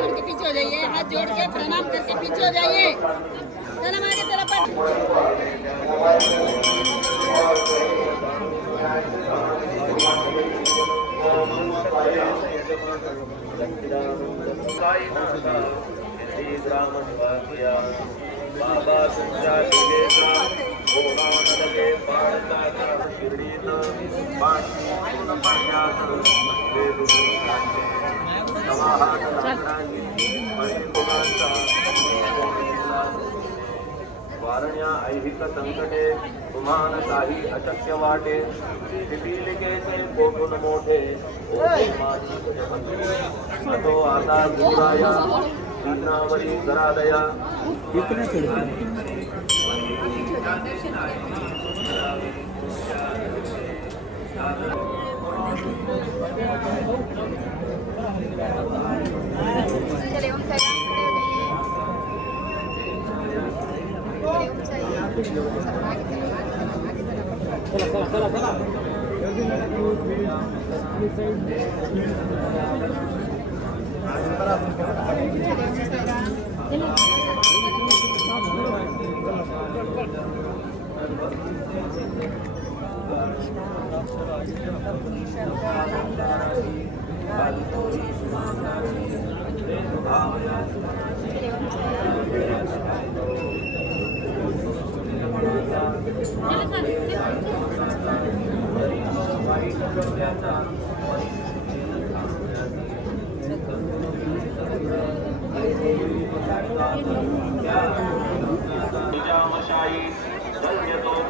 जोड़ के पीछे हो जाइए, हाथ जोड़ के प्रणाम करके पीछे हो जाइए। चलो मारे चलो बाबा तुमच्या दिलेला कोणानले पाळता शिर्डीत पाणी पाण्यात वारण्या ऐहिक संकटे तुम्हाला काही अशक्य वाटे पिपीलिकेचे कोठून मोठे तो आता गुराया कृष्णावरी करादया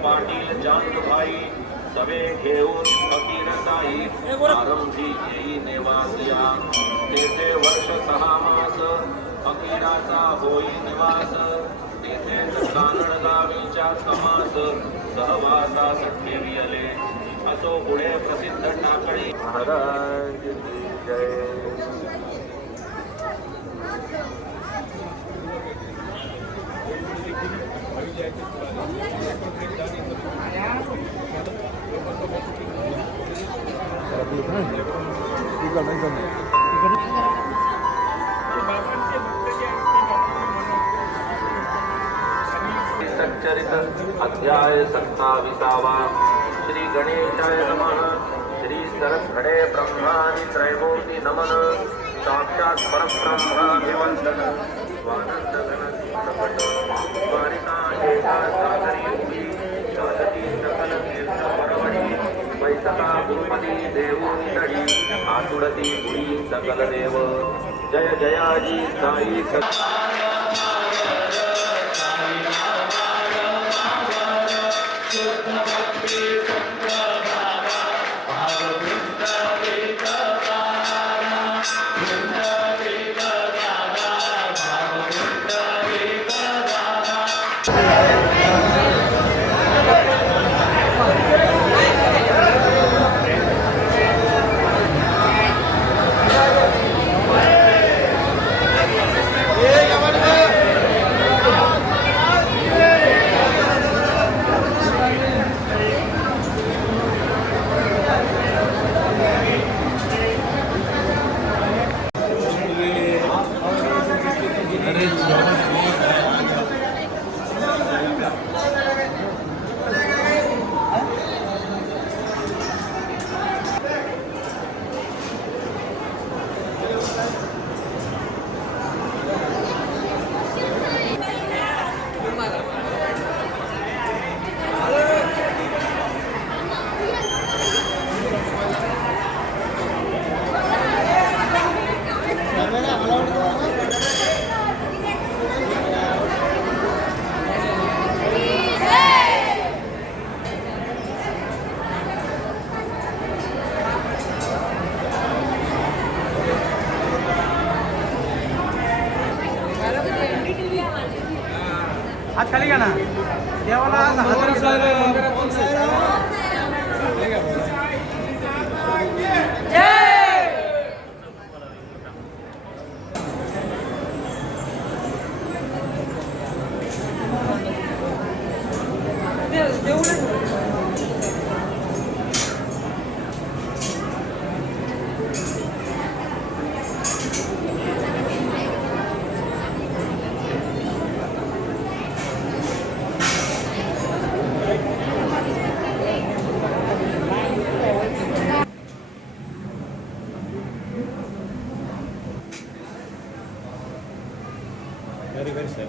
पाटील चांदभाई सवे घेऊन फकीरताई आरंभी येई नेवासिया तेथे वर्ष 6 मास फकीराचा होई निवास तेथे कानड गावीच्या समास सहवासास ठेविले असो पुढे प्रसिद्ध टाकळी महाराज जय सच्चरित अध्याय 27 श्री गणेशाय नमः श्री सरस्वते ब्रह्मादि त्रैमूर्ति नमन साक्षात परब्रह्माभिवंदन स्वानंद घन सपट वारिका एका सागरी उभी शासती सकल तीर्थ परवडी वैसका गुरुपदी देवूंडळी आतुरती गुरी सकल देव जय जयाजी साई हात खाली घ्या ना देवाला very very sad.